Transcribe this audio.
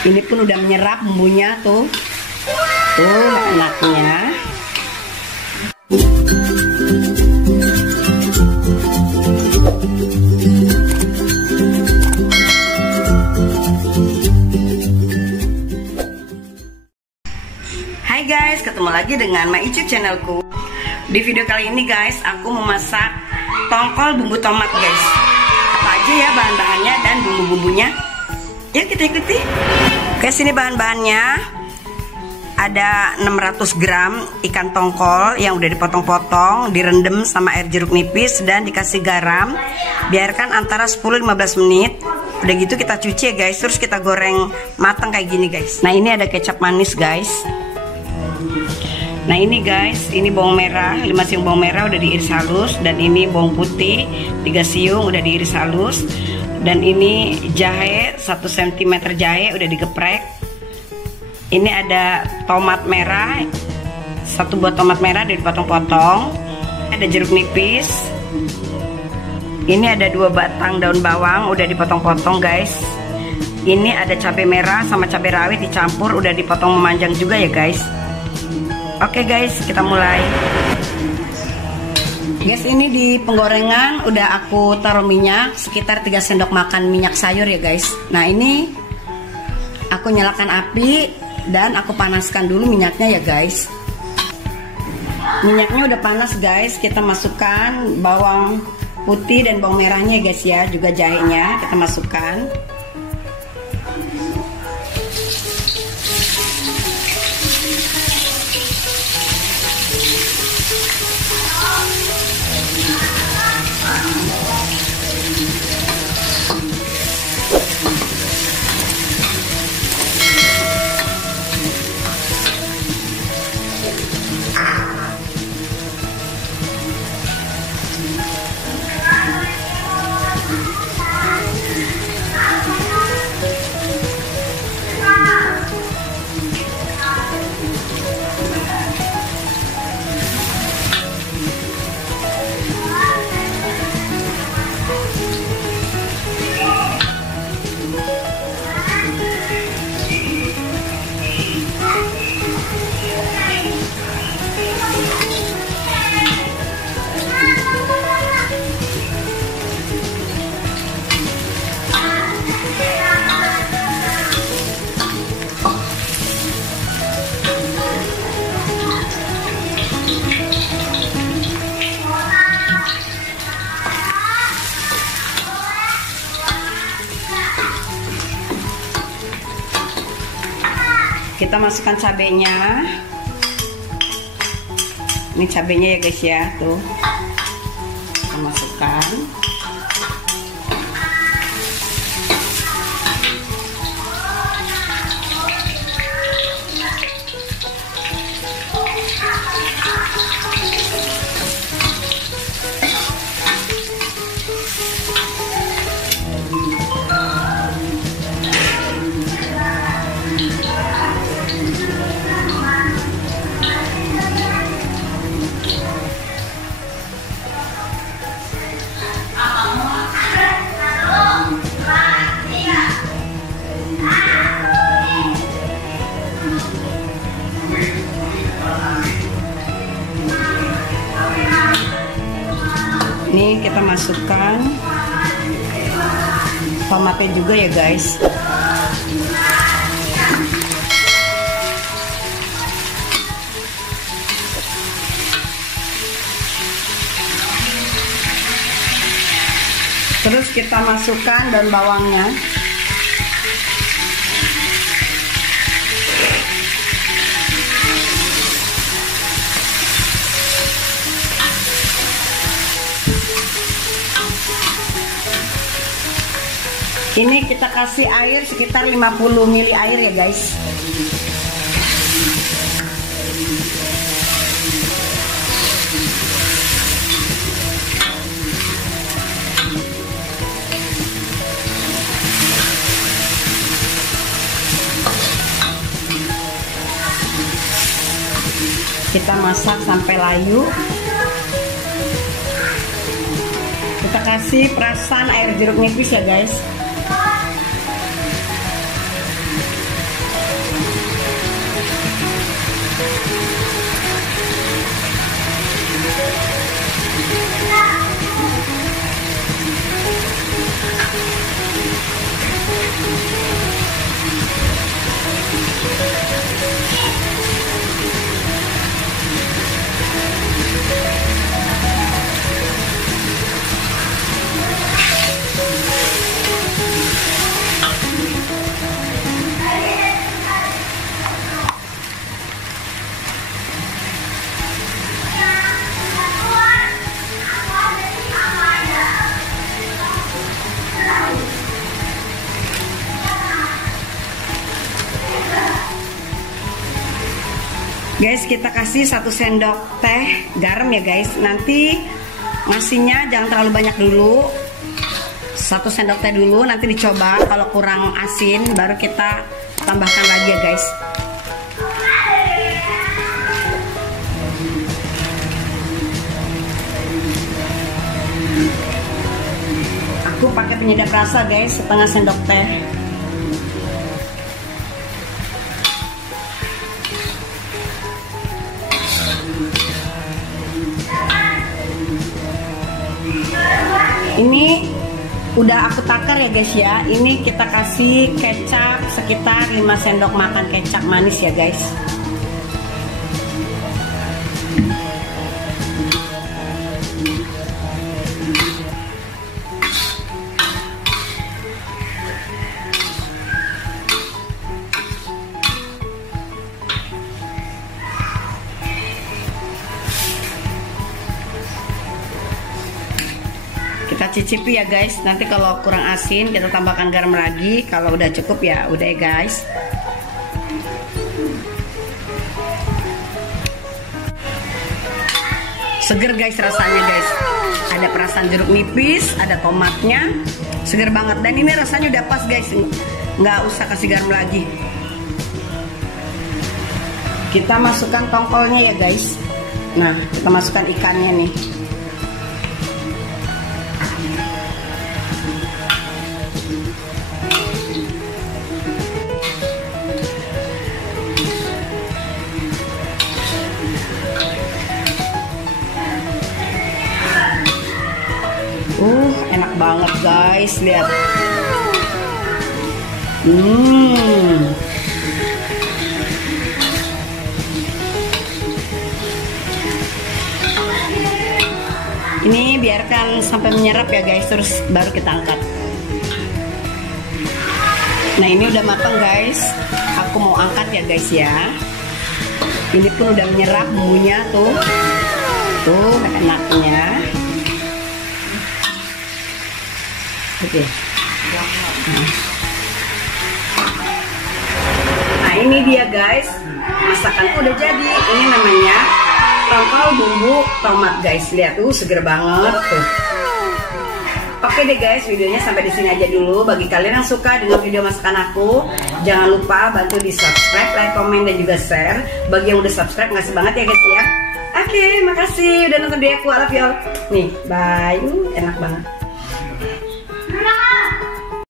Ini pun udah menyerap bumbunya tuh. Tuh enaknya. Hai guys, ketemu lagi dengan My Icu channelku. Di video kali ini guys, aku memasak tongkol bumbu tomat guys. Apa aja ya bahan-bahannya dan bumbu-bumbunya? Yuk kita ikuti. Oke, sini bahan-bahannya. Ada 600 gram ikan tongkol yang udah dipotong-potong, direndam sama air jeruk nipis dan dikasih garam. Biarkan antara 10-15 menit. Udah gitu kita cuci ya guys, terus kita goreng matang kayak gini guys. Nah ini ada kecap manis guys. Nah ini guys, ini bawang merah, 5 siung bawang merah udah diiris halus. Dan ini bawang putih 3 siung udah diiris halus. Dan ini jahe 1 cm jahe udah digeprek. Ini ada tomat merah, 1 buah tomat merah udah dipotong-potong. Ada jeruk nipis. Ini ada 2 batang daun bawang udah dipotong-potong guys. Ini ada cabai merah sama cabai rawit dicampur udah dipotong memanjang juga ya guys. Oke guys, kita mulai. Guys, ini di penggorengan udah aku taruh minyak sekitar 3 sendok makan minyak sayur ya guys. Nah ini aku nyalakan api dan aku panaskan dulu minyaknya ya guys. Minyaknya udah panas guys, kita masukkan bawang putih dan bawang merahnya ya guys ya, juga jahenya kita masukkan. Kita masukkan cabenya. Ini cabenya ya guys ya, tuh. Kita masukkan. Ini kita masukkan tomatnya juga ya guys. Terus kita masukkan daun bawangnya. Ini kita kasih air sekitar 50 ml air ya guys. Kita masak sampai layu. Kita kasih perasan air jeruk nipis ya guys. Guys, kita kasih 1 sendok teh garam ya guys. Nanti ngasihnya jangan terlalu banyak dulu. 1 sendok teh dulu, nanti dicoba. Kalau kurang asin baru kita tambahkan lagi ya guys. Aku pakai penyedap rasa guys, setengah sendok teh. Ini udah aku takar ya guys ya. Ini kita kasih kecap sekitar 5 sendok makan kecap manis ya guys. Kita cicipi ya guys. Nanti kalau kurang asin kita tambahkan garam lagi. Kalau udah cukup ya udah ya guys. Seger guys rasanya guys. Ada perasaan jeruk nipis, ada tomatnya, seger banget. Dan ini rasanya udah pas guys. Nggak usah kasih garam lagi. Kita masukkan tongkolnya ya guys. Nah, kita masukkan ikannya nih. Enak banget guys, lihat. Ini biarkan sampai menyerap ya guys, terus baru kita angkat. Nah, ini udah matang guys. Aku mau angkat ya guys ya. Ini pun udah menyerap bumbunya tuh. Tuh enaknya. Oke. Nah, ini dia guys, masakanku udah jadi. Ini namanya tongkol bumbu tomat guys. Lihat tuh, seger banget tuh. Oke deh guys, videonya sampai di sini aja dulu. Bagi kalian yang suka dengan video masakan aku, jangan lupa bantu di subscribe, like, komen, dan juga share. Bagi yang udah subscribe, makasih banget ya guys ya. Oke, makasih udah nonton videoku. I love you all. Nih, bye. Enak banget.